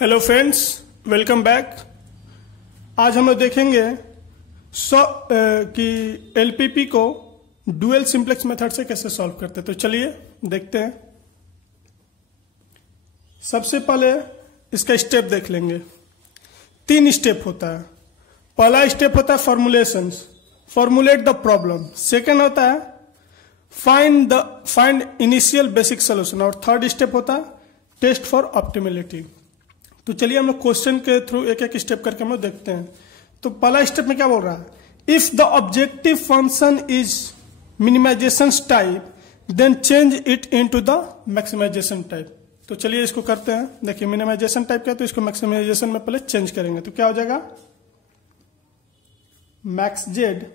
Hello friends, welcome back. आज हम लोग देखेंगे कि एलपीपी को डुअल सिंप्लेक्स मेथड से कैसे सॉल्व करते हैं। तो चलिए देखते हैं। सबसे पहले इसका स्टेप देख लेंगे। 3 स्टेप होता है। पहला स्टेप होता है formulations, formulate the problem. Second होता है फाइंड इनिशियल बेसिक सोल्यूशन, और थर्ड स्टेप होता है टेस्ट फॉर ऑप्टिमलिटी। तो चलिए हम लोग क्वेश्चन के थ्रू एक एक स्टेप करके हम लोग देखते हैं। तो पहला स्टेप में क्या बोल रहा है, if the objective function is minimization type then change it into the maximization type. तो चलिए इसको करते हैं। देखिए मिनिमाइजेशन टाइप का है तो इसको मैक्सिमाइजेशन में पहले चेंज करेंगे। तो क्या हो जाएगा, मैक्स जेड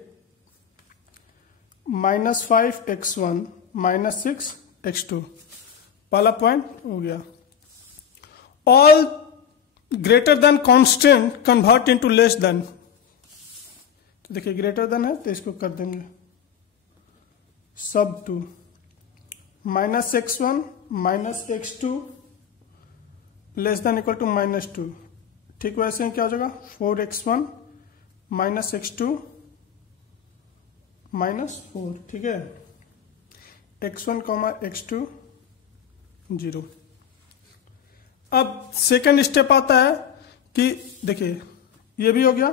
-5x1 -6x2। पहला पॉइंट हो गया। All greater than constant convert into less than. तो देखिए ग्रेटर देन है तो इसको कर देंगे सब 2 -x1 -x2 less than equal to -2। ठीक वैसे ही क्या हो जाएगा 4x1 -x2 -4। ठीक है, x1 x2 0। अब सेकंड स्टेप आता है कि देखिए ये भी हो गया,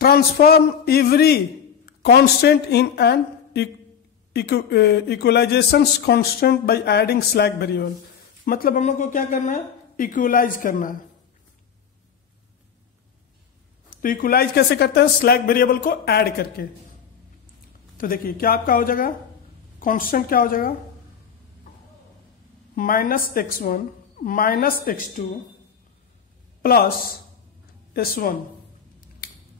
transform every constant in an equalization constant by adding slack variable. मतलब हम लोग को क्या करना है, इक्वलाइज करना है। तो इक्वलाइज कैसे करते हैं, स्लैक वेरिएबल को ऐड करके। तो देखिए क्या आपका हो जाएगा, कांस्टेंट क्या हो जाएगा -x1 -x2 plus s1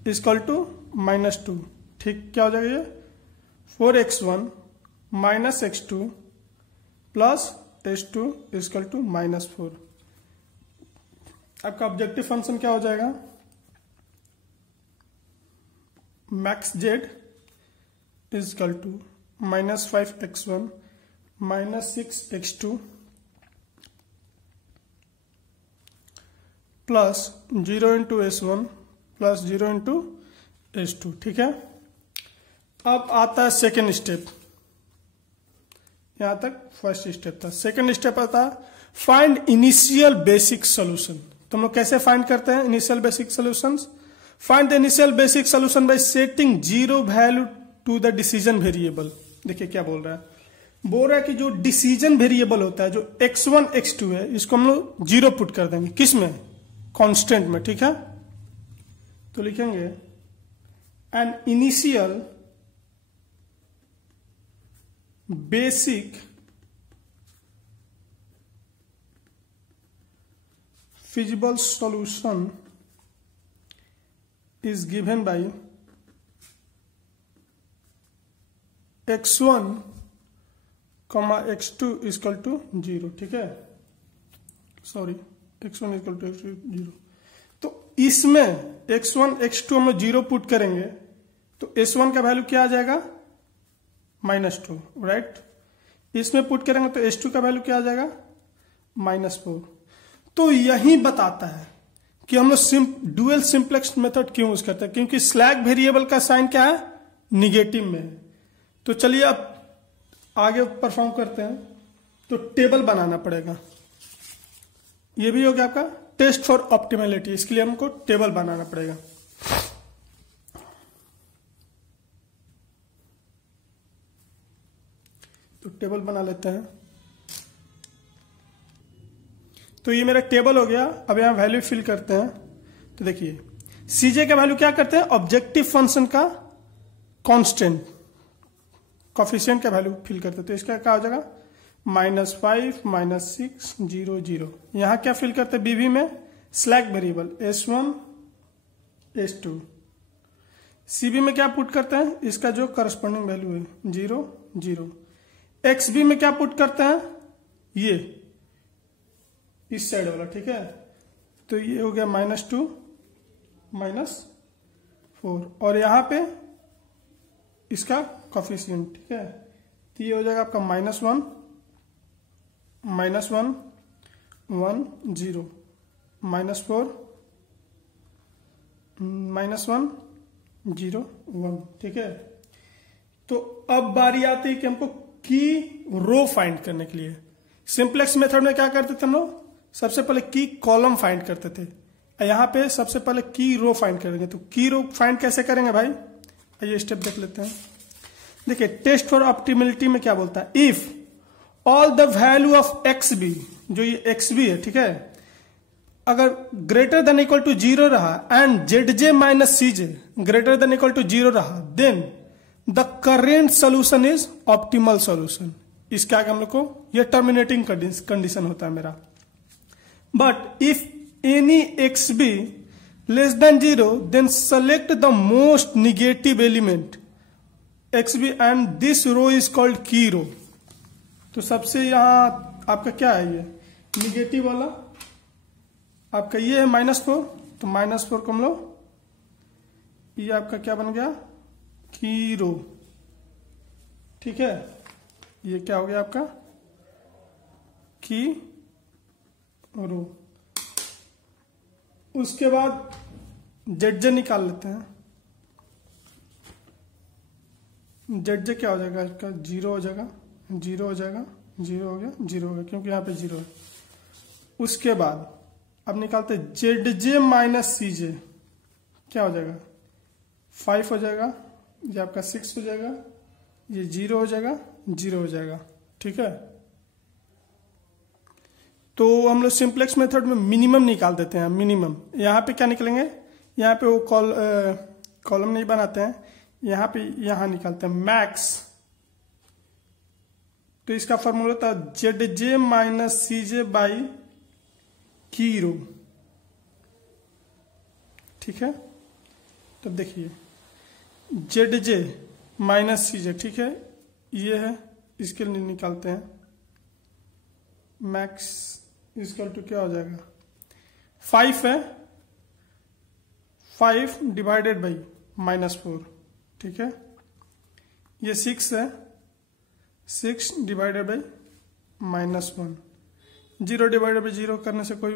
equal to -2। ठीक, क्या हो जाएगा ये 4x1 -x2 plus s2 equal to -4। आपका ऑब्जेक्टिव फंक्शन क्या हो जाएगा, max Z equal to -5x1 -6x2 plus 0 into s1 plus 0 into s2। ठीक है, अब आता है सेकेंड स्टेप। यहां तक फर्स्ट स्टेप था। सेकेंड स्टेप आता है फाइंड इनिशियल बेसिक सोल्यूशन। तो हम लोग कैसे फाइंड करते हैं initial basic solutions, find the initial basic solution by setting 0 value to the decision variable. देखिए क्या बोल रहा है, बोल रहा है कि जो डिसीजन वेरिएबल होता है, जो x1 x2 है, इसको हम लोग 0 पुट कर देंगे। किस में, कांस्टेंट में। ठीक है, तो लिखेंगे an initial basic feasible solution is given by x1, x2 equal to 0। ठीक है, सॉरी x1 इक्वल टू 0। तो इसमें x1 x2 हम 0 पुट करेंगे तो s1 का वैल्यू क्या आ जाएगा -2, राइट। इसमें पुट करेंगे तो s2 का वैल्यू क्या आ जाएगा -4। तो यही बताता है कि हम लोग डुअल सिंप्लेक्स मेथड क्यों यूज करते हैं, क्योंकि स्लैक वेरिएबल का साइन क्या है, निगेटिव में है। तो चलिए अब आगे परफॉर्म करते हैं। तो टेबल बनाना पड़ेगा। ये भी हो गया आपका टेस्ट फॉर ऑप्टिमलिटी। इसके लिए हमको टेबल बनाना पड़ेगा। तो टेबल बना लेते हैं। तो ये मेरा टेबल हो गया। अब यहां वैल्यू फिल करते हैं। तो देखिए सीजे का वैल्यू क्या करते हैं, ऑब्जेक्टिव फंक्शन का कांस्टेंट कोफिशिएंट का वैल्यू फिल करते हैं। तो इसका क्या हो जाएगा -5 -6 0 0। यहां क्या फिल करते हैं, बीवी में slack variable s1 s2। CB में क्या पुट करते हैं, इसका जो करस्पॉन्डिंग वैल्यू है 0 0। एक्सबी में क्या पुट करते हैं, ये इस साइड वाला। ठीक है, तो ये हो गया -2 -4 और यहां पे इसका कोफिशिएंट। ठीक है, तो ये हो जाएगा आपका -1 -1 1 0 -4 -1 0 1, ठीक है। तो अब बारी आती है कि हमको की रो फाइंड करने के लिए। सिंपलेक्स मेथड में क्या करते थे हम लोग, सबसे पहले की कॉलम फाइंड करते थे, यहां पे सबसे पहले की रो फाइंड करेंगे। तो की रो फाइंड कैसे करेंगे भाई, आइए स्टेप देख लेते हैं। देखिए टेस्ट फॉर ऑप्टिमलिटी में क्या बोलता है, if all the value of x b, जो ये एक्स बी है, ठीक है, अगर ग्रेटर देन इक्वल टू 0 रहा and z J minus C j greater than equal to 0 रहा, then the current solution is optimal solution. इसके आगे हम लोग को यह टर्मिनेटिंग कंडीशन होता है मेरा। But if any x b less than 0 then select the most negative element x b and this row is called key row. तो सबसे यहां आपका क्या है, ये निगेटिव वाला आपका ये है -4, तो -4 को हम लोग, ये आपका क्या बन गया, की रो, ठीक है। ये क्या हो गया आपका की रो। उसके बाद जेड जे निकाल लेते हैं। जेड जे क्या हो जाएगा, इसका 0 हो जाएगा, 0 हो जाएगा, 0 हो गया, 0 हो गया, क्योंकि यहां पे 0 है। उसके बाद अब निकालते जेड जे माइनस सी जे, क्या हो जाएगा 5 हो जाएगा, ये आपका 6 हो जाएगा, ये 0 हो जाएगा, 0 हो जाएगा, ठीक है। तो हम लोग सिंपलेक्स मेथड में मिनिमम निकाल देते हैं। मिनिमम यहां पे क्या निकलेंगे, यहां पे वो कॉलम नहीं बनाते हैं, यहां पे यहां निकालते हैं मैक्स। तो इसका फॉर्मूला था z J minus C j by key row, ठीक है। तो देखिए जेड जे माइनस सी जे, ठीक है, ये है, इसके लिए निकालते हैं मैक्स इक्वल टू क्या हो जाएगा 5 है, 5 डिवाइडेड बाई -4, ठीक है। ये 6 है, 6 डिवाइडेड बाई -1, 0 डिवाइडेड बाई 0 करने से कोई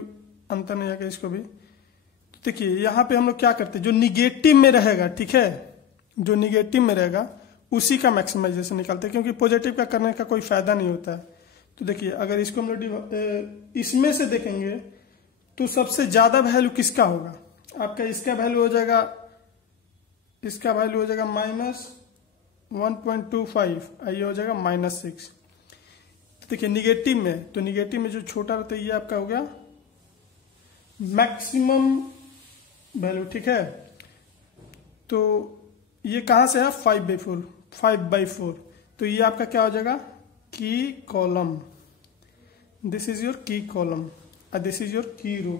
अंतर नहीं आएगा इसको भी। तो देखिए यहां पे हम लोग क्या करते हैं, जो निगेटिव में रहेगा, ठीक है, जो निगेटिव में रहेगा उसी का मैक्सिमाइजेशन निकालते हैं, क्योंकि पॉजिटिव का करने का कोई फायदा नहीं होता है। तो देखिए अगर इसको हम लोग इसमें से देखेंगे तो सबसे ज्यादा वैल्यू किसका होगा, आपका इसका वैल्यू हो जाएगा, इसका वैल्यू हो जाएगा -1.25, ये हो जाएगा -6। तो देखिए निगेटिव में, तो निगेटिव में जो छोटा रहता है ये आपका हो गया मैक्सिमम वैल्यू, ठीक है। तो ये कहां से है 5/4, तो ये आपका क्या हो जाएगा की कॉलम, दिस इज योर की कॉलम और दिस इज योर की रो।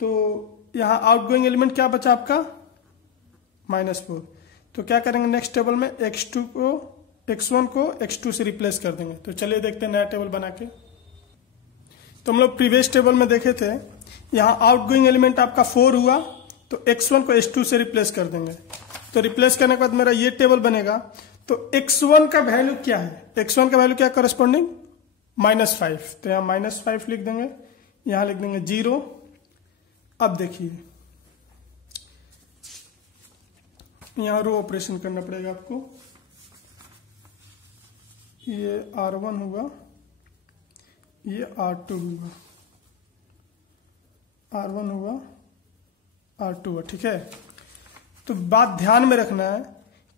तो यहां आउटगोइंग एलिमेंट क्या बचा आपका -4। तो क्या करेंगे नेक्स्ट टेबल में x1 को x2 से रिप्लेस कर देंगे। तो चलिए देखते हैं नया टेबल बना के। तो हम लोग प्रीवियस टेबल में देखे थे, यहां आउटगोइंग एलिमेंट आपका 4 हुआ, तो x1 को x2 से रिप्लेस कर देंगे। तो रिप्लेस करने के बाद मेरा ये टेबल बनेगा। तो x1 का वैल्यू क्या है, x1 का वैल्यू क्या करस्पॉन्डिंग -5, तो यहां -5 लिख देंगे, यहां लिख देंगे 0। अब देखिए यहां रो ऑपरेशन करना पड़ेगा आपको, ये R1 होगा, ये R2 होगा, R1 होगा, R2 होगा, ठीक है। तो बात ध्यान में रखना है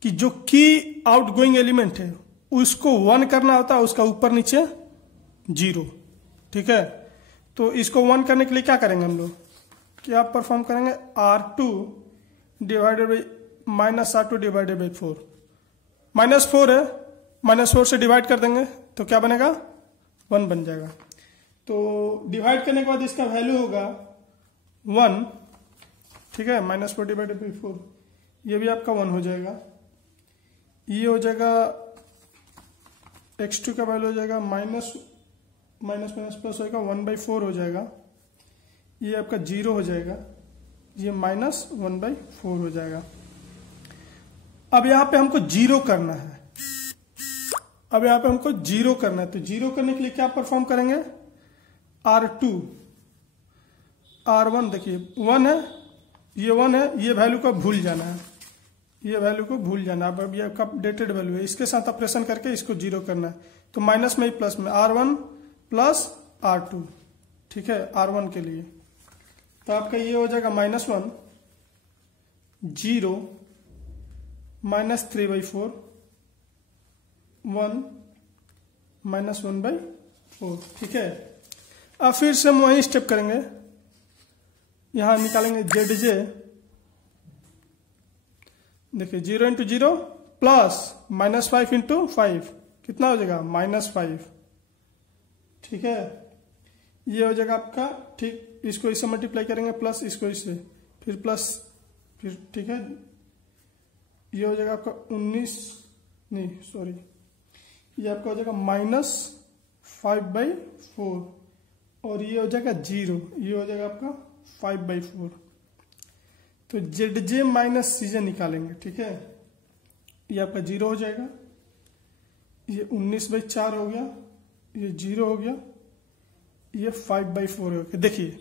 कि जो की आउटगोइंग एलिमेंट है उसको 1 करना होता है, उसका ऊपर नीचे 0, ठीक है। तो इसको 1 करने के लिए क्या करेंगे हम लोग, क्या परफॉर्म करेंगे, R2 divided by -R2 divided by 4, -4 है, -4 से डिवाइड कर देंगे तो क्या बनेगा 1 बन जाएगा। तो डिवाइड करने के बाद इसका वैल्यू होगा 1, ठीक है, -4 डिवाइडेड बाई 4, ये भी आपका 1 हो जाएगा। ये हो जाएगा x2 का वैल्यू हो जाएगा माइनस प्लस होगा 1/4 हो जाएगा, ये आपका 0 हो जाएगा, ये -1/4 हो जाएगा। अब यहां पे हमको 0 करना है, अब यहां पे हमको 0 करना है। तो 0 करने के लिए क्या परफॉर्म करेंगे, R2 R1 देखिए 1 है, ये 1 है, ये वैल्यू को भूल जाना है, ये वैल्यू को भूल जाना है। अब ये आपका अपडेटेड वैल्यू है, इसके साथ ऑपरेशन करके इसको जीरो करना है। तो माइनस में ही प्लस में R1 प्लस R2, ठीक है, R1 के लिए। तो आपका ये हो जाएगा -1 0 -3/4 1 -1/4, ठीक है। अब फिर से हम वही स्टेप करेंगे, यहां निकालेंगे ZJ, देखिए 0 × 0 प्लस -5 × 5 कितना हो जाएगा -5, ठीक है। ये हो जाएगा आपका, ठीक, इसको इससे मल्टीप्लाई करेंगे प्लस इसको इससे, फिर प्लस, फिर ठीक है, ये हो जाएगा आपका 19 नहीं सॉरी, ये आपका हो जाएगा -5/4 और ये हो जाएगा 0, ये हो जाएगा आपका 5/4। तो ZJ माइनस CJ निकालेंगे, ठीक है। ये आपका 0 हो जाएगा, ये 19/4 हो गया, ये 0 हो गया, ये 5/4 हो गया। देखिए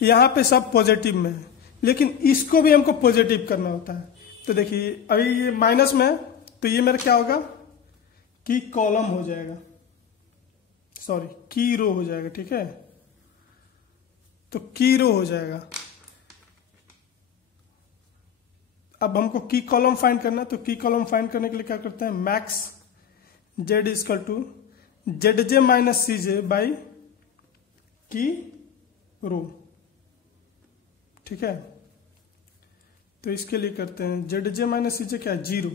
यहां पे सब पॉजिटिव में है, लेकिन इसको भी हमको पॉजिटिव करना होता है। तो देखिए अभी ये माइनस में है, तो ये मेरा क्या होगा, की कॉलम हो जाएगा, सॉरी की रो हो जाएगा, ठीक है। तो की रो हो जाएगा। अब हमको की कॉलम फाइंड करना है, तो की कॉलम फाइंड करने के लिए क्या करते हैं, max Z = ZJ minus CJ by key row, ठीक है। तो इसके लिए करते हैं ZJ माइनस CJ क्या है 0,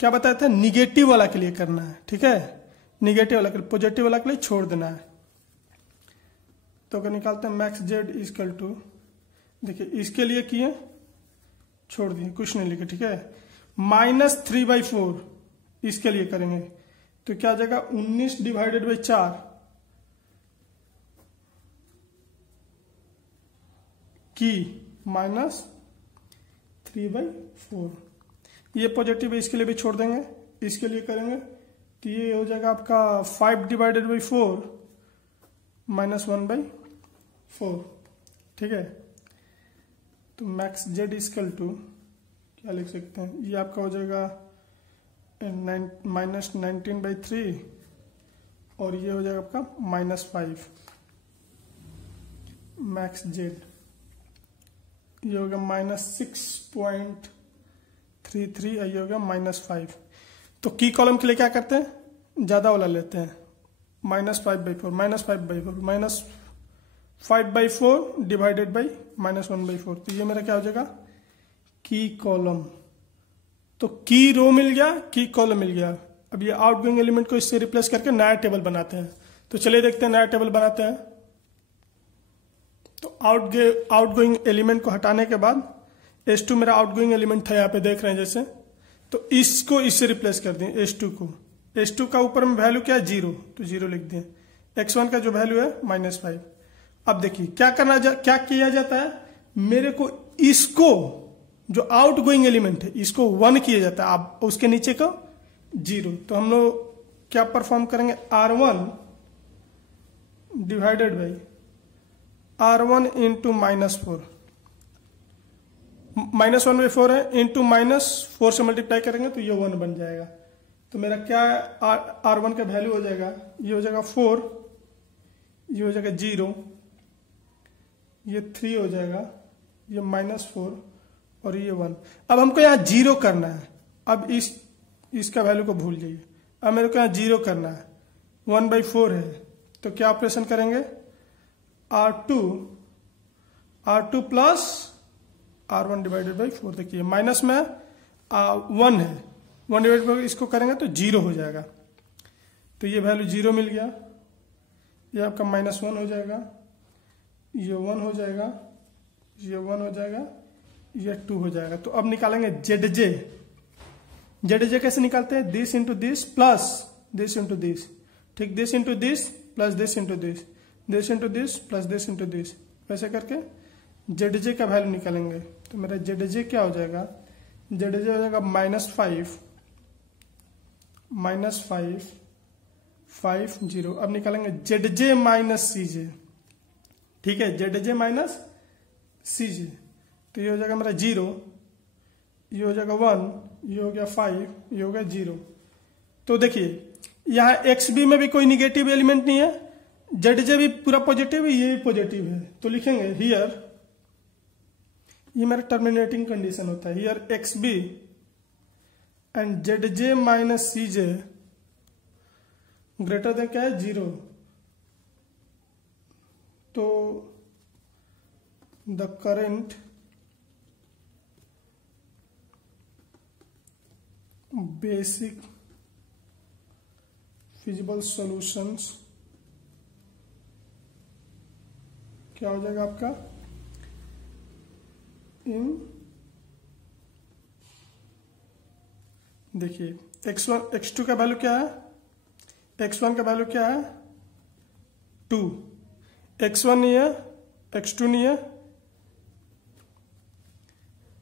क्या बताया था, निगेटिव वाला के लिए करना है, ठीक है, निगेटिव वाला के लिए, पॉजिटिव वाला के लिए छोड़ देना है। तो अगर निकालते हैं मैक्स Z = देखिए इसके लिए किए, छोड़ दिए, कुछ नहीं लिखे, ठीक है। -3/4 इसके लिए करेंगे, तो क्या आ जाएगा 19/4 की -3/4। ये पॉजिटिव है, इसके लिए भी छोड़ देंगे, इसके लिए करेंगे तो ये हो जाएगा आपका 5/4 -1/4, ठीक है। तो मैक्स Z = क्या लिख सकते हैं, ये आपका हो जाएगा -19/3 और ये हो जाएगा आपका -5 मैक्स Z, ये होगा -6.33 और ये होगा -5। तो की कॉलम के लिए क्या करते हैं, ज्यादा वाला लेते हैं, -5/4 -5/4 डिवाइडेड बाई -1/4। तो ये मेरा क्या हो जाएगा, की कॉलम। तो की रो मिल गया, की कॉलम मिल गया। अब ये आउटगोइंग एलिमेंट को इससे रिप्लेस करके नया टेबल बनाते हैं। तो चलिए देखते हैं नया टेबल बनाते हैं। तो आउटगोइंग एलिमेंट को हटाने के बाद S2 मेरा आउटगोइंग एलिमेंट था, यहाँ पे देख रहे हैं जैसे, तो इसको इससे रिप्लेस कर दिए S2 को। S2 का ऊपर में वैल्यू क्या है 0, तो 0 लिख दिए। X1 का जो वैल्यू है -5। अब देखिए क्या क्या किया जाता है, मेरे को इसको जो आउटगोइंग एलिमेंट है इसको 1 किया जाता है, अब उसके नीचे का 0। तो हम लोग क्या परफॉर्म करेंगे, R1 divided by R1 into -4, -1/4 है, इंटू -4 से मल्टीप्लाई करेंगे तो ये 1 बन जाएगा। तो मेरा क्या R1 का वैल्यू हो जाएगा, ये हो जाएगा 4, ये हो जाएगा 0, ये 3 हो जाएगा, ये -4 और ये 1। अब हमको यहाँ 0 करना है। अब इसका वैल्यू को भूल जाइए, अब मेरे को यहाँ 0 करना है, 1/4 है। तो क्या ऑपरेशन करेंगे, R2 plus R1 divided by 4। देखिए माइनस में 1 है, 1 डिवाइडेड बाई इसको करेंगे तो 0 हो जाएगा। तो ये वैल्यू 0 मिल गया, ये आपका -1 हो जाएगा, ये 1 हो जाएगा, ये 1 हो जाएगा, ये 2 हो जाएगा। तो अब निकालेंगे ZJ कैसे निकालते हैं, this into this plus this into this, ठीक, this into this plus this into this, this into this plus this into this, वैसे करके ZJ का वैल्यू निकालेंगे। तो मेरा ZJ क्या हो जाएगा, ZJ हो जाएगा -5 -5 0। अब निकालेंगे ZJ माइनस CJ, ठीक है, जेड जे माइनस सी जे, तो ये हो जाएगा मेरा 0, ये हो जाएगा 1, ये हो गया 5, ये हो गया 0। तो देखिए यहाँ एक्स बी में भी कोई निगेटिव एलिमेंट नहीं है, जेड जे भी पूरा पॉजिटिव है, ये भी पॉजिटिव है, तो लिखेंगे हियर, ये मेरा टर्मिनेटिंग कंडीशन होता है, here x b and z J minus C j greater than क्या है 0, तो the current basic feasible solutions क्या हो जाएगा आपका, इन देखिए x1 x2 का वैल्यू क्या है, x1 का वैल्यू क्या है 2, x1 नहीं है, x2 नहीं है,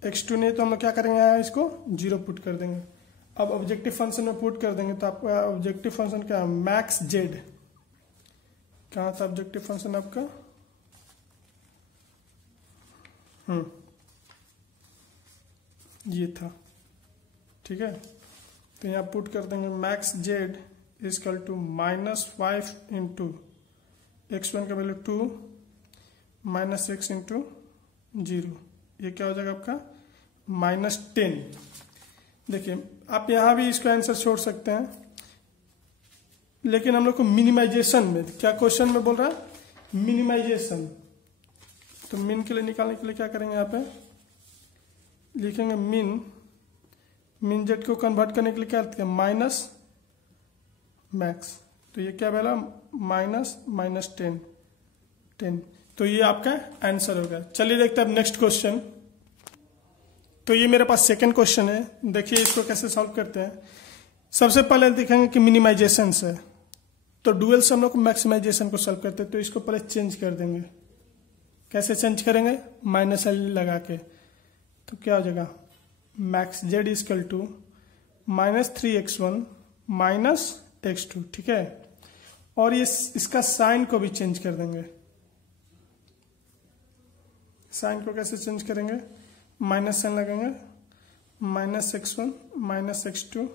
x2 नहीं है, तो हम लोग क्या करेंगे यहाँ इसको 0 पुट कर देंगे। अब ऑब्जेक्टिव फंक्शन में पुट कर देंगे तो आपका ऑब्जेक्टिव फंक्शन क्या है, मैक्स जेड, कहाँ था ऑब्जेक्टिव फंक्शन आपका, ये था, ठीक है, तो यहाँ पुट कर देंगे max Z is equal to -5 into x1 का वैल्यू 2 माइनस x इंटू 0, ये क्या हो जाएगा आपका -10। देखिए आप यहाँ भी इसका आंसर छोड़ सकते हैं, लेकिन हम लोग को मिनिमाइजेशन में, क्या क्वेश्चन में बोल रहा है मिनिमाइजेशन, तो मिन के लिए निकालने के लिए क्या करेंगे, यहाँ पे लिखेंगे मिन जेड को कन्वर्ट करने के लिए क्या करते हैं माइनस मैक्स, तो ये क्या बोला -10, तो ये आपका आंसर होगा। चलिए देखते हैं अब नेक्स्ट क्वेश्चन। तो ये मेरे पास सेकंड क्वेश्चन है, देखिए इसको कैसे सॉल्व करते हैं। सबसे पहले देखेंगे कि मिनिमाइजेशन से, तो डुअल से हम लोग मैक्सिमाइजेशन को सॉल्व करते हैं, तो इसको पहले चेंज कर देंगे। कैसे चेंज करेंगे, -l लगा के, तो क्या हो जाएगा max Z is equal to -3x1 minus x2, ठीक है, और ये इसका साइन को भी चेंज कर देंगे। साइन को कैसे चेंज करेंगे, माइनस साइन लगेंगे, -x1 minus x2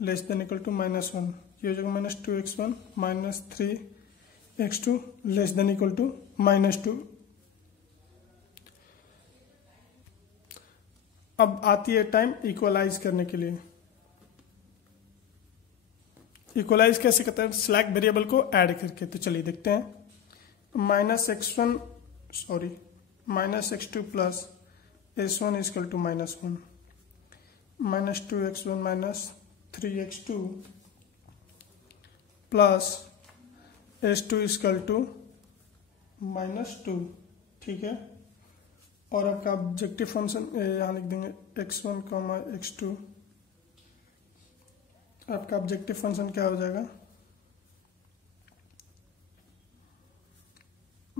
less than equal to -1, ये हो जाएगा -2x1 minus 3x2 less than equal to -2। अब आती है टाइम इक्वलाइज करने के लिए। इक्वलाइज कैसे करते हैं, स्लैक वेरिएबल को ऐड करके, तो चलिए देखते हैं। -x2 plus s1 equal to -1, -2x1 minus 3x2 plus s2 equal to -2, ठीक है, और आपका ऑब्जेक्टिव फंक्शन यहाँ लिख देंगे x1, x2, आपका ऑब्जेक्टिव फंक्शन क्या हो जाएगा,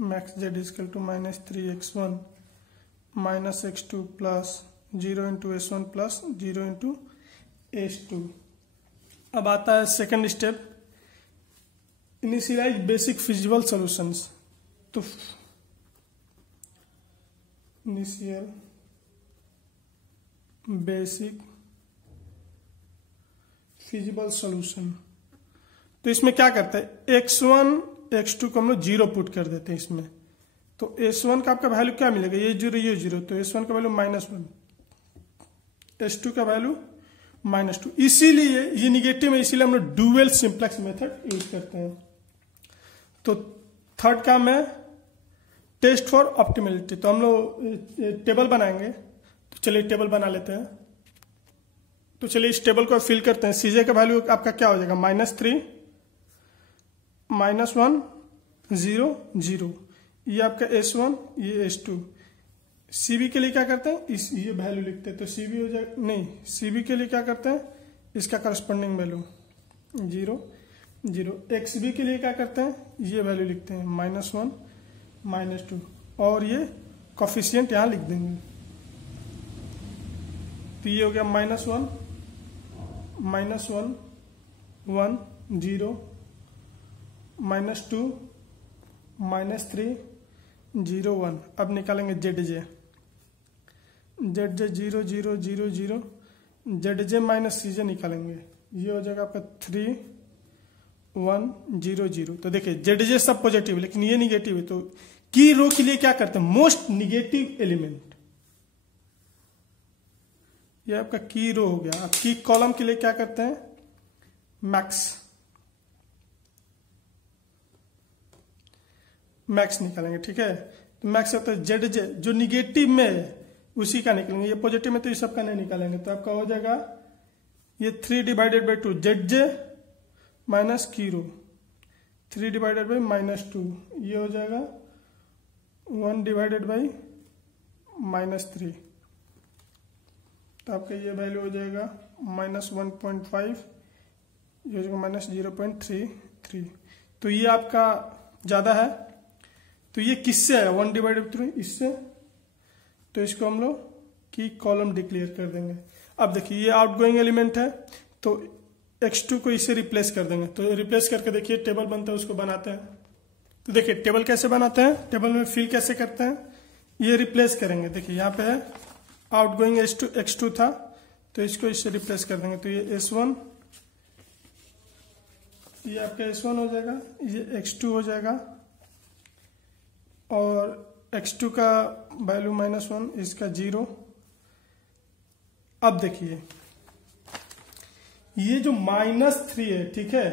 max Z is equal to -3x1 minus x2 plus 0 into s1 plus 0 into s2। अब आता है second step, initialize basic feasible solutions. तो इनिशियल बेसिक फिजिबल सॉल्यूशन, तो इसमें क्या करते हैं, x1 x2 को हम लोग 0 पुट कर देते हैं इसमें, तो s1 का आपका वैल्यू क्या मिलेगा, ये 0 ये 0, तो s1 का वैल्यू -1, s2 का वैल्यू -2, इसीलिए ये निगेटिव है, इसीलिए हम लोग डुअल सिंप्लेक्स मेथड यूज करते हैं। तो थर्ड काम है टेस्ट फॉर ऑप्टिमलिटी, तो हम लोग टेबल बनाएंगे, तो चलिए टेबल बना लेते हैं। तो चलिए इस टेबल को फिल करते हैं। सीजे का वैल्यू आपका क्या हो जाएगा, -3 -1 0 0, ये आपका s1 ये s2। सीबी के लिए क्या करते हैं, इस ये वैल्यू लिखते हैं, तो सीबी हो जाएगा, नहीं सीबी के लिए क्या करते हैं, इसका करस्पॉन्डिंग वैल्यू 0 0। एक्सबी के लिए क्या करते हैं, ये वैल्यू लिखते हैं -1 -2, और ये कॉफिशिएंट यहाँ लिख देंगे, तो ये हो गया -1 -1 1 0 -2 -3 0 1। अब निकालेंगे Z J 0 0 0 0, Z J minus सी जे निकालेंगे, ये हो जाएगा आपका 3 1 0 0। तो देखिए जेड जे सब पॉजिटिव है लेकिन ये निगेटिव है, तो की रो के लिए क्या करते हैं, मोस्ट निगेटिव एलिमेंट, ये आपका की रो हो गया। अब की कॉलम के लिए क्या करते हैं, मैक्स निकालेंगे, ठीक है। तो मैक्स होता है जेड जे, जो निगेटिव में है उसी का निकालेंगे, ये पॉजिटिव में तो ये सब का नहीं निकालेंगे। तो आपका हो जाएगा ये 3 divided by 2 Z J minus की रो, 3 डिवाइडेड बाई -2, ये हो जाएगा 1 डिवाइडेड बाई -3। तो आपका ये वैल्यू हो जाएगा -1.5, ये हो जाएगा -0.33। तो ये आपका ज्यादा है, तो ये किससे है 1 डिवाइडेड बाई 3 इससे, तो इसको हम लोग की कॉलम डिक्लेयर कर देंगे। अब देखिए ये आउटगोइंग एलिमेंट है, तो x2 को इससे रिप्लेस कर देंगे। तो रिप्लेस करके देखिए टेबल बनता है, उसको बनाते हैं। तो देखिए टेबल कैसे बनाते हैं, टेबल में फिल कैसे करते हैं, ये रिप्लेस करेंगे। देखिए यहाँ पे है आउटगोइंग x2 था, तो इसको इससे रिप्लेस कर देंगे। तो ये S1, ये आपका S1 हो जाएगा, ये x2 हो जाएगा, और x2 का वैल्यू -1, इसका 0। अब देखिए ये जो -3 है, ठीक है,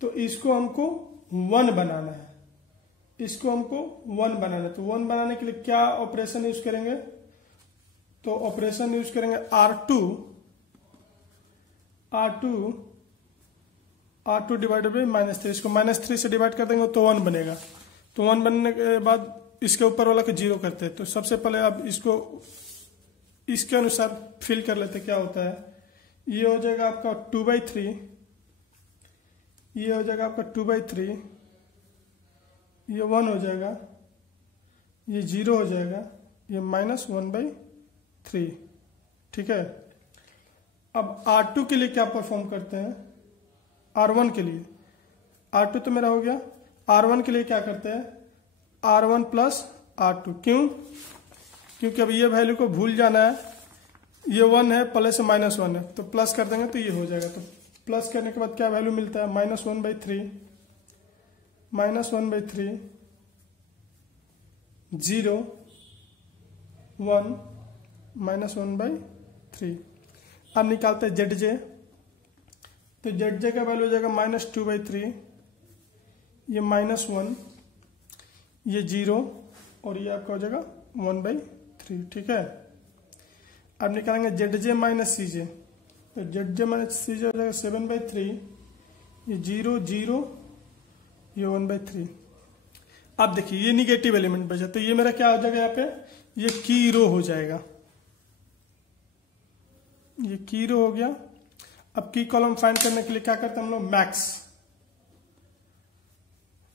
तो इसको हमको 1 बनाना है, इसको हमको 1 बनाना है। तो 1 बनाने के लिए क्या ऑपरेशन यूज करेंगे, तो ऑपरेशन यूज करेंगे R2 डिवाइडेड बाई -3, इसको -3 से डिवाइड कर देंगे तो 1 बनेगा। तो 1 बनने के बाद इसके ऊपर वाला को 0 करते हैं। तो सबसे पहले आप इसको इसके अनुसार फिल कर लेते क्या होता है। ये हो जाएगा आपका 2/3, ये हो जाएगा आपका 2/3, ये 1 हो जाएगा, ये 0 हो जाएगा, ये -1/3, ठीक है। अब R2 के लिए क्या परफॉर्म करते हैं, R1 के लिए, R2 तो मेरा हो गया, R1 के लिए क्या करते हैं, R1 प्लस R2। क्यों, क्योंकि अब ये वैल्यू को भूल जाना है, ये 1 है प्लस -1 है, तो प्लस कर देंगे तो ये हो जाएगा। तो प्लस करने के बाद क्या वैल्यू मिलता है, -1/3, 0 1 -1/3। अब निकालते हैं जेड जे, तो जेड जे का वैल्यू हो जाएगा -2/3, ये -1, ये 0, और ये आपका हो जाएगा 1/3, ठीक है। अब निकालेंगे जेड जे माइनस सी जे, तो जेड जे माइनस सी जे हो जाएगा 7/3, ये 0 0, ये 1/3। अब देखिए ये निगेटिव एलिमेंट बचा, तो ये मेरा क्या हो जाएगा, यहाँ पे ये की रो हो जाएगा, ये की रो हो गया। अब की कॉलम फाइंड करने के लिए क्या करते हैं हम लोग, मैक्स,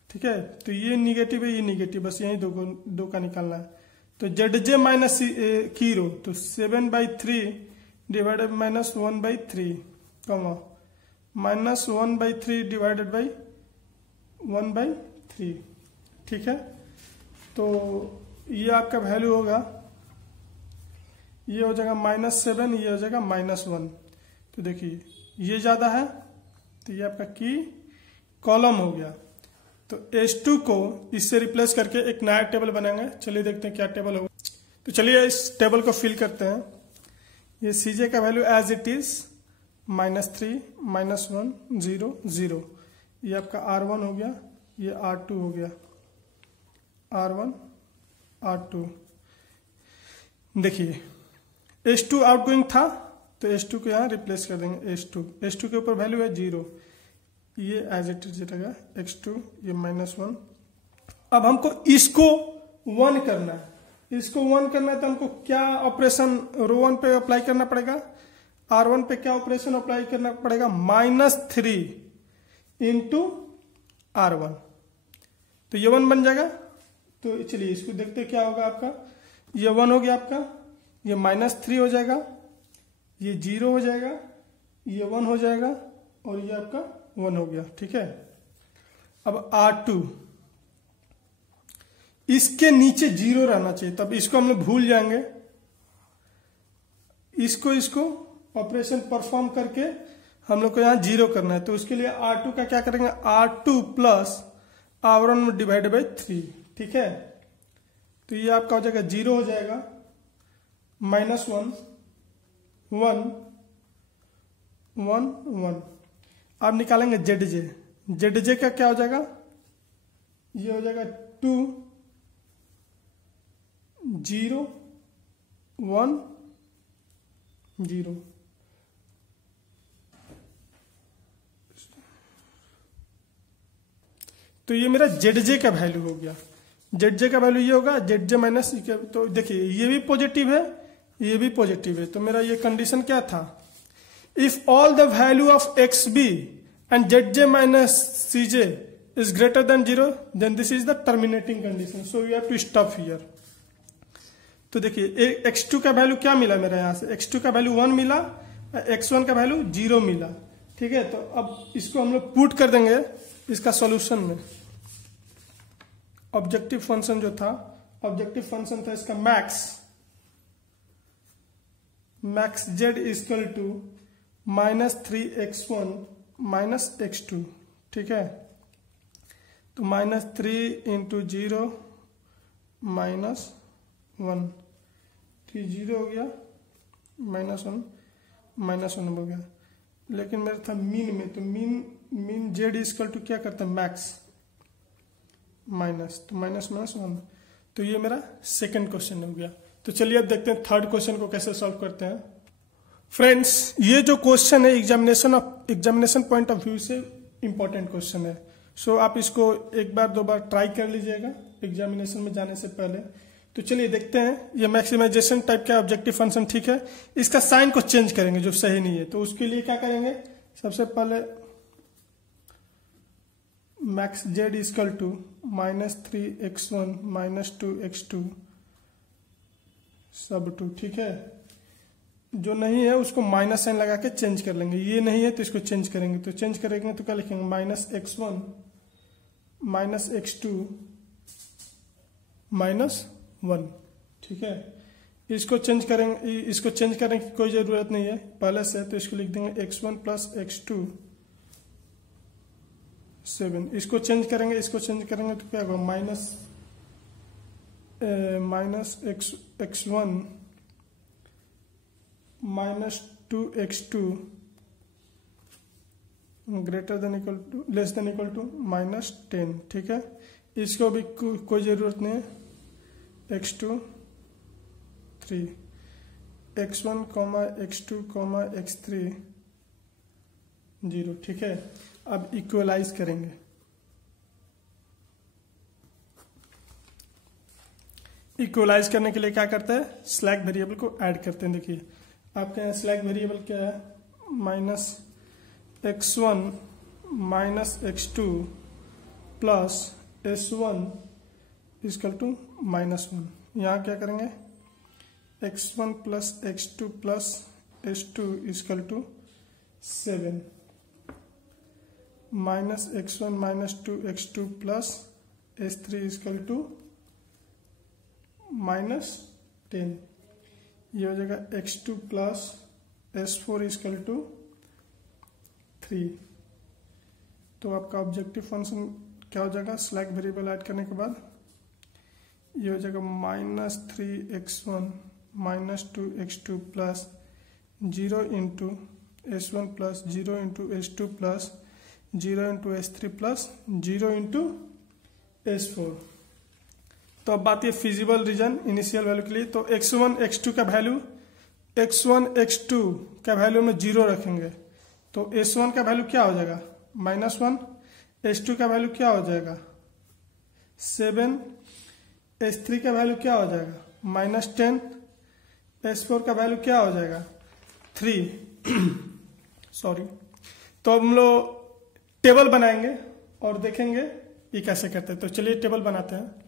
ठीक है। तो ये निगेटिव है, ये निगेटिव, बस यही दो का निकालना है। तो जेड जे माइनस की रो, तो 7/3 डिवाइडेड -1/3, -1/3 डिवाइडेड बाई 1/3, ठीक है। तो ये आपका वैल्यू होगा, ये हो जाएगा -7, ये हो जाएगा -1। तो देखिए ये ज्यादा है, तो ये आपका की कॉलम हो गया। तो S2 को इससे रिप्लेस करके एक नया टेबल बनाएंगे। चलिए देखते हैं क्या टेबल होगा। तो चलिए इस टेबल को फिल करते हैं। ये CJ का वैल्यू एज इट इज -3 -1 0 0, ये आपका R1 हो गया, ये R2 हो गया, R1 R2। देखिए S2 आउटगोइंग था, तो S2 को यहाँ रिप्लेस कर देंगे, S2 के ऊपर वैल्यू है 0, ये एज इट इज रहेगा x2, ये -1। अब हमको इसको 1 करना है, इसको 1 करना है, तो हमको क्या ऑपरेशन रो 1 पे अप्लाई करना पड़ेगा, R1 पे क्या ऑपरेशन अप्लाई करना पड़ेगा, -3 इंटू R1, तो ये 1 बन जाएगा। तो चलिए इसको देखते क्या होगा आपका, ये 1 हो गया आपका, ये -3 हो जाएगा, ये 0 हो जाएगा, ये 1 हो जाएगा, और ये आपका 1 हो गया, ठीक है। अब R2, इसके नीचे 0 रहना चाहिए, तब इसको हम लोग भूल जाएंगे। इसको ऑपरेशन परफॉर्म करके हम लोग को यहाँ 0 करना है, तो उसके लिए R2 का क्या करेंगे, R2 plus R1 divide by 3, ठीक है। तो ये आपका हो जाएगा 0 हो जाएगा, -1 1 1 1। अब निकालेंगे ZJ का क्या हो जाएगा, ये हो जाएगा 2 0 1 0। तो ये मेरा ZJ का वैल्यू हो गया। ZJ का वैल्यू ये होगा, ZJ माइनस, तो देखिए ये भी पॉजिटिव है, ये भी पॉजिटिव है, तो मेरा ये कंडीशन क्या था, if all the value of XB and ZJ minus CJ is greater than 0 then this is the terminating condition, so you have to stop here. तो देखिए X2 का वैल्यू क्या मिला मेरा, यहां से X2 का वैल्यू 1 मिला, X1 का वैल्यू 0 मिला, ठीक है। तो अब इसको हम लोग पुट कर देंगे इसका सॉल्यूशन में। ऑब्जेक्टिव फंक्शन जो था, ऑब्जेक्टिव फंक्शन था इसका max Z equal to -3x1 -x2, ठीक है। तो -3 इंटू 0 -1, 3 0 हो गया, -1 हो गया। लेकिन मेरा था मीन में, तो मीन Z इक्वल टू क्या करता है, मैक्स माइनस, तो -1। तो ये मेरा सेकंड क्वेश्चन हो गया। तो चलिए अब देखते हैं थर्ड क्वेश्चन को कैसे सॉल्व करते हैं। फ्रेंड्स, ये जो क्वेश्चन है एग्जामिनेशन पॉइंट ऑफ व्यू से इंपॉर्टेंट क्वेश्चन है, सो आप इसको एक बार 2 बार ट्राई कर लीजिएगा एग्जामिनेशन में जाने से पहले। तो चलिए देखते हैं, ये मैक्सिमाइजेशन टाइप का ऑब्जेक्टिव फंक्शन, ठीक है। इसका साइन को चेंज करेंगे जो सही नहीं है, तो उसके लिए क्या करेंगे, सबसे पहले max Z equal to -3x1 -2x2 सब 2, ठीक है। जो नहीं है उसको माइनस साइन लगा के चेंज कर लेंगे, ये नहीं है तो इसको चेंज करेंगे, तो चेंज करेंगे तो क्या लिखेंगे, -x1 -x2 -1, ठीक है। इसको चेंज करने की कोई जरूरत नहीं है पहले से, तो इसको लिख देंगे x1 प्लस x2 7। इसको चेंज करेंगे तो क्या होगा, -x1 -2x2 greater than equal to less than equal to -10, ठीक है। इसको भी कोई जरूरत नहीं है, x2 3 x1 x2 x3 0, ठीक है। अब इक्वलाइज करेंगे, इक्वलाइज करने के लिए क्या करते हैं, स्लैक वेरिएबल को ऐड करते हैं। देखिए आपके यहाँ स्लैक वेरिएबल क्या है, -x1 -x2 plus s1 equal to -1। यहाँ क्या करेंगे, x1 plus x2 plus s2 equal to 7 -x1 -2x2 plus s3 equal to -10। ये हो जाएगा x2 plus s4 equal to 3। तो आपका ऑब्जेक्टिव फंक्शन क्या हो जाएगा, स्लैक वेरिएबल ऐड करने के बाद ये हो जाएगा -3x1 -2x2 plus 0 into s1 plus 0 into s2 plus 0 into s3 plus 0 into s4। तो अब बात ये फिजिबल रीजन इनिशियल वैल्यू के लिए, तो x1 x2 का वैल्यू में 0 रखेंगे, तो s1 का वैल्यू क्या हो जाएगा, -1, s2 का वैल्यू क्या हो जाएगा 7, s3 का वैल्यू क्या हो जाएगा -10, s4 का वैल्यू क्या हो जाएगा 3 सॉरी। तो हम लोग टेबल बनाएंगे और देखेंगे ये कैसे करते हैं। तो चलिए टेबल बनाते हैं।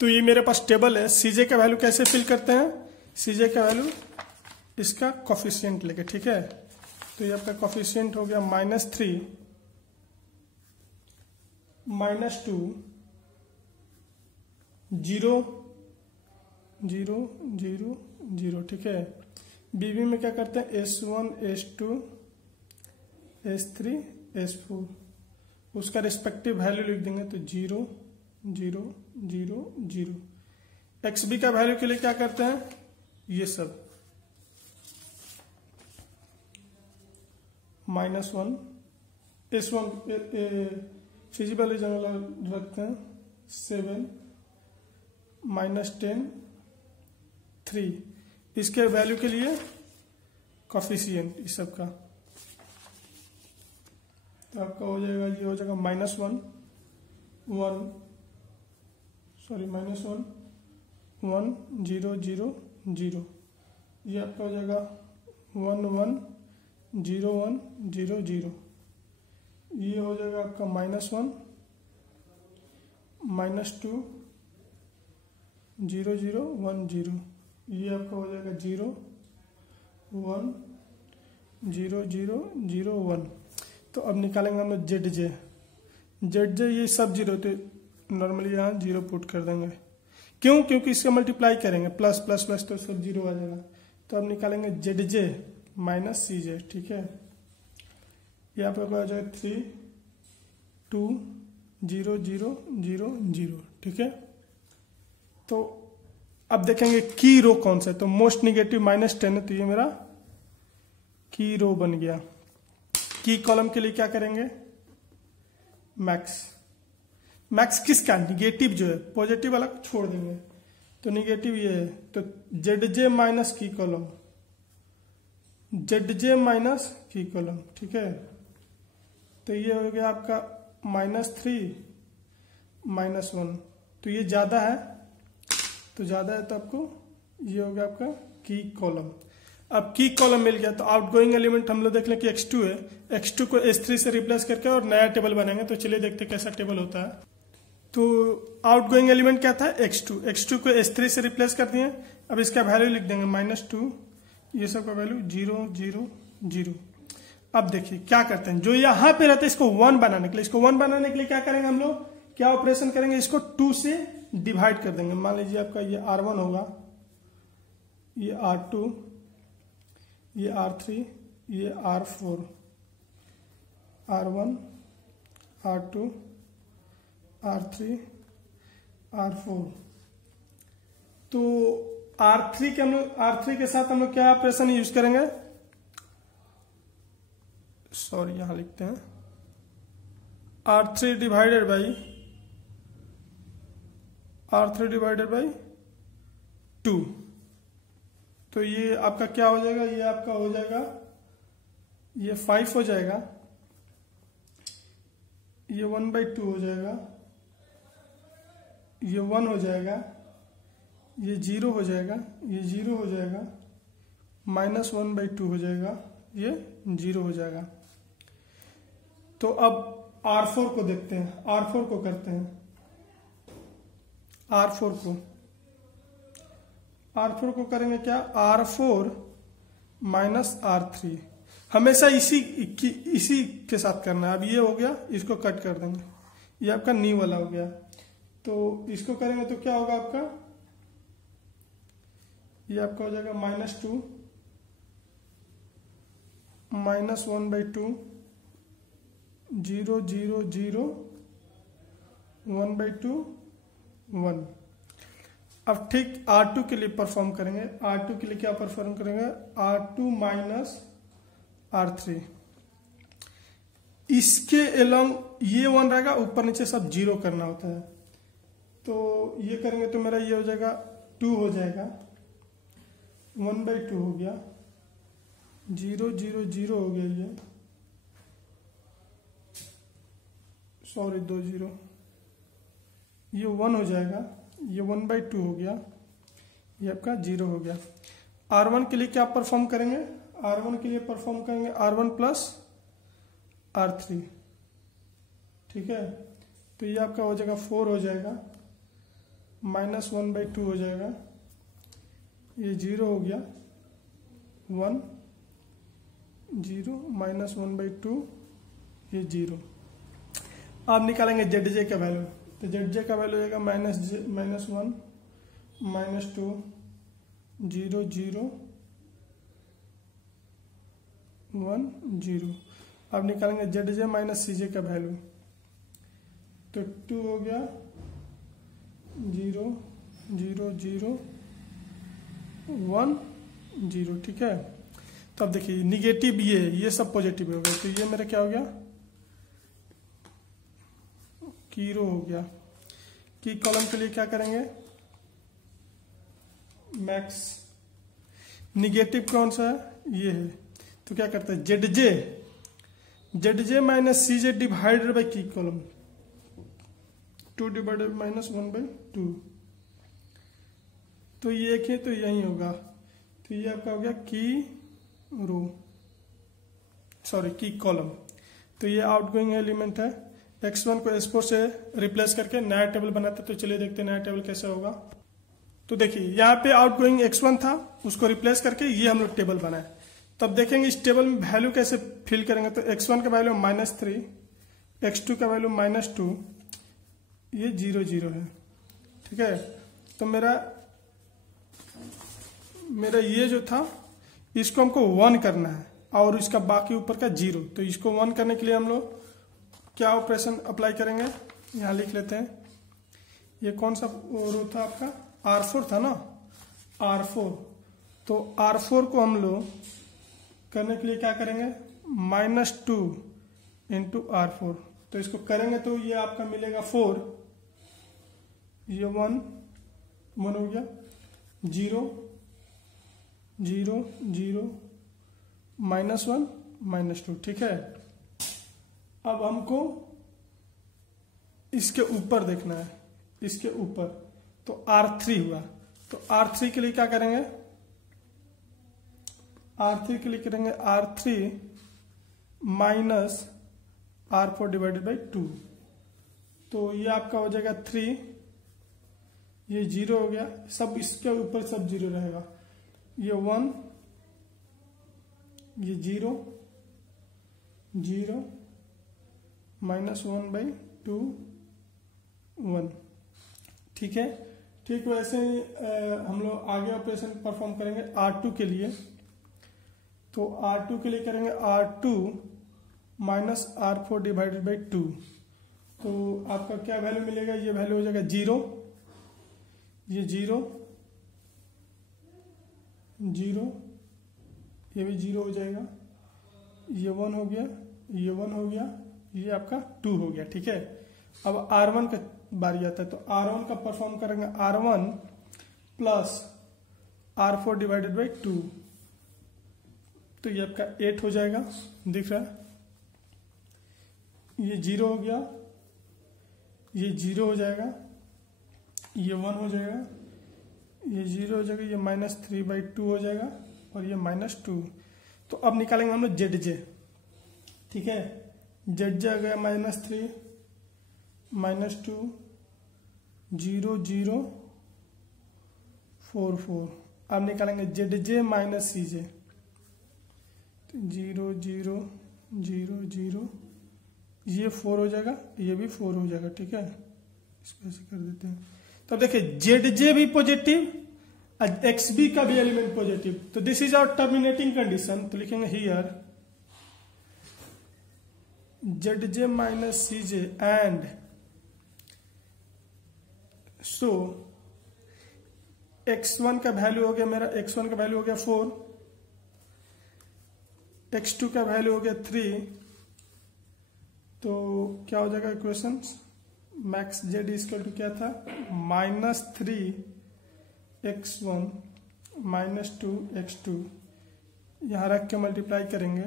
तो ये मेरे पास टेबल है, सीजे का वैल्यू कैसे फिल करते हैं, सीजे का वैल्यू इसका कोफिशिएंट लेके, ठीक है। तो ये आपका कोफिशिएंट हो गया -3 -2 0 0 0 0, ठीक है। बीबी में क्या करते हैं, S1 S2 S3 S4, उसका रिस्पेक्टिव वैल्यू लिख देंगे तो 0 0 0 0। XB का वैल्यू के लिए क्या करते हैं, ये सब -1 S1 फिजिबल जनरल रखते हैं 7 -10 3, इसके वैल्यू के लिए कॉफिशिएंट इस सब का, तो आपका हो जाएगा, ये हो जाएगा -1 1 0 0 0, ये आपका हो जाएगा 1 1 0 1 0 0, ये हो जाएगा आपका -1 -2 0 0 1 0, ये आपका हो जाएगा 0 1 0 0 0 1। तो अब निकालेंगे हम लोग ZJ, ये सब 0, तो नॉर्मली यहाँ 0 पुट कर देंगे, क्यों, क्योंकि इसका मल्टीप्लाई करेंगे प्लस प्लस प्लस तो सब 0 आ जाएगा। तो अब निकालेंगे ZJ - CJ, ठीक है। यहाँ पे आ जाएगा 3 2 0 0 0 0, ठीक है। तो अब देखेंगे की रो कौन सा है, तो मोस्ट निगेटिव -10 है, तो ये मेरा की रो बन गया। की कॉलम के लिए क्या करेंगे, मैक्स किसका, निगेटिव जो है, पॉजिटिव वाला छोड़ देंगे, तो निगेटिव ये है, तो ZJ माइनस की कॉलम, ZJ माइनस की कॉलम, ठीक है। तो ये हो गया आपका -3 -1, तो ये ज्यादा है, तो ज्यादा है, तो आपको ये हो गया आपका की कॉलम। अब की कॉलम मिल गया, तो आउटगोइंग एलिमेंट हम लोग देख लें कि x2 है, x2 को S3 से रिप्लेस करके और नया टेबल बनाएंगे, तो चलिए देखते हैं कैसा टेबल होता है। तो आउटगोइंग एलिमेंट क्या था, x2 को S3 से रिप्लेस कर दिए। अब इसका वैल्यू लिख देंगे -2, ये सब का वैल्यू 0 0 0। अब देखिए क्या करते हैं, जो यहां पे रहता है इसको 1 बनाने के लिए क्या करेंगे हम लोग, क्या ऑपरेशन करेंगे, इसको 2 से डिवाइड कर देंगे। मान लीजिए आपका ये R1 होगा, ये R2, ये R3, ये R4, R1 R2 R3 R4। तो R3 के साथ हम लोग क्या ऑपरेशन यूज करेंगे, सॉरी यहां लिखते हैं R3 डिवाइडेड बाई 2। तो ये आपका क्या हो जाएगा, ये आपका हो जाएगा, ये 5 हो जाएगा, ये 1/2 हो जाएगा, ये 1 हो जाएगा, ये 0 हो जाएगा, ये 0 हो जाएगा, -1/2 हो जाएगा, ये 0 हो जाएगा। तो अब R4 को देखते हैं, R4 को करते हैं, R4 को करेंगे क्या, R4 -R3, हमेशा इसी के साथ करना है। अब ये हो गया, इसको कट कर देंगे, ये आपका नी वाला हो गया। तो इसको करेंगे तो क्या होगा आपका, ये आपका हो जाएगा -2 -1/2 0 0 0 1/2 1। अब ठीक R2 के लिए परफॉर्म करेंगे, R2 के लिए क्या परफॉर्म करेंगे, R2 -R3, इसके अलोंग ये 1 रहेगा, ऊपर नीचे सब 0 करना होता है। तो ये करेंगे तो मेरा ये हो जाएगा 2 हो जाएगा, 1/2 हो गया, 0 0 0 हो गया, ये सॉरी 2 0, ये 1 हो जाएगा, ये 1/2 हो गया, ये आपका 0 हो गया। R1 के लिए क्या परफॉर्म करेंगे, R1 के लिए परफॉर्म करेंगे R1 + R3, ठीक है। तो ये आपका हो जाएगा 4 हो जाएगा, -1/2 हो जाएगा, ये 0 हो गया, 1 0 -1/2, ये 0। अब निकालेंगे ZJ का वैल्यू, तो जेड जे का वैल्यू हो जाएगा -1 -2 0 0 1 0। अब निकालेंगे जेड जे माइनस सी जे का वैल्यू, तो 2 हो गया 0 0 0 1 0। ठीक है, तो अब देखिए निगेटिव ये सब पॉजिटिव हो गए, तो ये मेरा क्या हो गया, कीरो हो गया। की कॉलम के लिए क्या करेंगे, मैक्स, निगेटिव कौन सा है, ये है, तो क्या करते हैं Z J minus C J divided by की कॉलम, 2 डिवाइडेड -1/2, तो ये एक है तो यही होगा, तो ये आपका हो गया की रो, सॉरी की कॉलम। तो ये आउटगोइंग एलिमेंट है। x1 को s4 से रिप्लेस करके नया टेबल बनाते, तो चलिए देखते हैं नया टेबल कैसे होगा। तो देखिए यहाँ पे आउटगोइंग x1 था, उसको रिप्लेस करके ये हम लोग टेबल बनाए। तब देखेंगे इस टेबल में वैल्यू कैसे फिल करेंगे। तो x1 का वैल्यू -3, x2 का वैल्यू -2, ये 0 0 है। ठीक है, तो मेरा ये जो था इसको हमको 1 करना है और इसका बाकी ऊपर का 0। तो इसको 1 करने के लिए हम लोग क्या ऑपरेशन अप्लाई करेंगे, यहाँ लिख लेते हैं। ये कौन सा रो था आपका, R4 था ना, R4। तो R4 को हम लोग करने के लिए क्या करेंगे, -2 इंटू R4। तो इसको करेंगे तो ये आपका मिलेगा 4, ये 1 हो गया, 0 0 0 -1 -2। ठीक है, अब हमको इसके ऊपर देखना है, इसके ऊपर तो R3 हुआ। तो R3 के लिए क्या करेंगे, R3 के लिए करेंगे R3 minus R4 divided by 2। तो ये आपका हो जाएगा 3, ये 0 हो गया, सब इसके ऊपर सब 0 रहेगा, ये 1, ये 0 0 -1/2 1। ठीक है, ठीक वैसे ही हम लोग आगे ऑपरेशन परफॉर्म करेंगे R2 के लिए। तो R2 के लिए करेंगे R2 minus R4 divided by 2। तो आपका क्या वैल्यू मिलेगा, ये वैल्यू हो जाएगा 0, ये 0 0, ये भी 0 हो जाएगा, ये 1 हो गया, ये 1 हो गया, ये आपका 2 हो गया। ठीक है, अब R1 का बारी आता है। तो R1 का परफॉर्म करेंगे R1 plus R4 divided by 2। तो ये आपका 8 हो जाएगा, दिख रहा है, ये 0 हो गया, ये 0 हो जाएगा, ये 1 हो जाएगा, ये 0 हो जाएगा, ये -3/2 हो जाएगा और ये -2। तो अब निकालेंगे हम लोग जेड जे। ठीक है, जेड जे आ गया -3 -2 0 0 4 4। अब निकालेंगे जेड जे माइनस सी जे, 0 0 0 0, ये 4 हो जाएगा, ये भी 4 हो जाएगा। ठीक है, इसको ऐसे कर देते हैं। तो देखिए जेड जे भी पॉजिटिव, एक्स बी का भी एलिमेंट पॉजिटिव, तो this is our terminating condition. तो लिखेंगे here Z J minus C J and so x1 का वैल्यू हो गया मेरा, x1 का वैल्यू हो गया 4, x2 का वैल्यू हो गया 3। तो क्या हो जाएगा equation, max Z equal to क्या था, -3x1 -2 x2, यहाँ रख के मल्टीप्लाई करेंगे,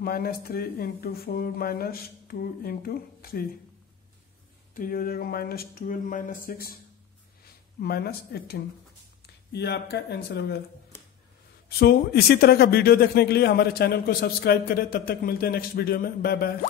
-3 इंटू 4 -2 इंटू 3, तो ये हो जाएगा -12 -6 -18। ये आपका आंसर होगा। सो इसी तरह का वीडियो देखने के लिए हमारे चैनल को सब्सक्राइब करें। तब तक मिलते हैं नेक्स्ट वीडियो में, बाय बाय।